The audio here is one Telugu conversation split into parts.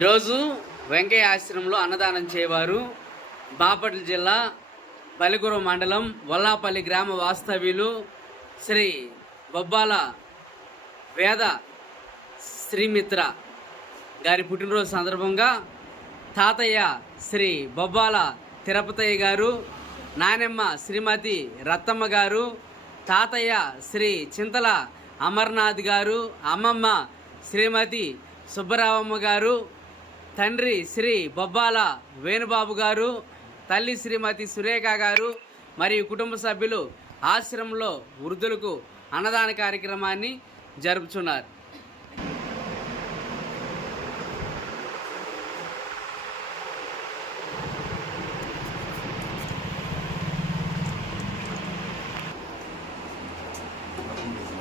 ఈరోజు వెంకయ్య ఆశ్రమంలో అన్నదానం చేయవారు బాపట్ల జిల్లా బలిగురం మండలం వల్లాపల్లి గ్రామ వాస్తవ్యులు శ్రీ బొబ్బాల వేద శ్రీమిత్ర గారి పుట్టినరోజు సందర్భంగా తాతయ్య శ్రీ బొబ్బాల తిరుపతయ్య గారు, నానమ్మ శ్రీమతి రత్తమ్మ గారు, తాతయ్య శ్రీ చింతల అమర్నాథ్ గారు, అమ్మమ్మ శ్రీమతి సుబ్బరావమ్మ గారు, తండ్రి శ్రీ బొబ్బాల వేణుబాబు గారు, తల్లి శ్రీమతి సురేఖ గారు మరియు కుటుంబ సభ్యులు ఆశ్రమంలో వృద్ధులకు అన్నదాన కార్యక్రమాన్ని జరుపుతున్నారు.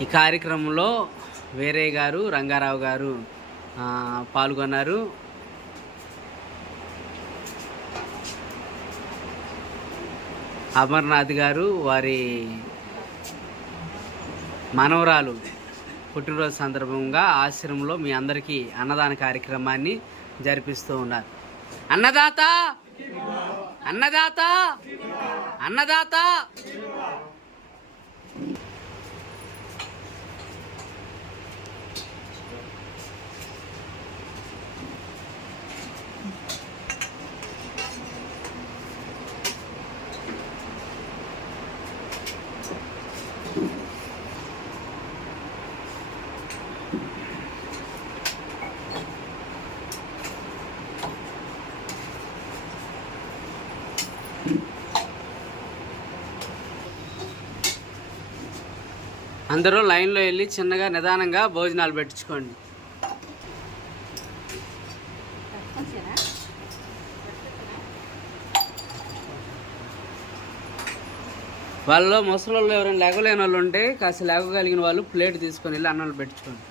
ఈ కార్యక్రమంలో వేరే గారు, రంగారావు గారు పాల్గొన్నారు. అమర్నాథ్ గారు వారి మనవరాలు పుట్టినరోజు సందర్భంగా ఆశ్రమంలో మీ అందరికీ అన్నదాన కార్యక్రమాన్ని జరిపిస్తూ ఉన్నారు. అన్నదాత అన్నదాత అన్నదాత. అందరూ లైన్లో వెళ్ళి చిన్నగా నిదానంగా భోజనాలు పెట్టించుకోండి. వాళ్ళలో ముసలి వాళ్ళు ఎవరైనా లేగలేని వాళ్ళు ఉంటే కాస్త లేగగలిగిన వాళ్ళు ప్లేట్ తీసుకొని వెళ్ళి అన్నాలు పెట్టించుకోండి.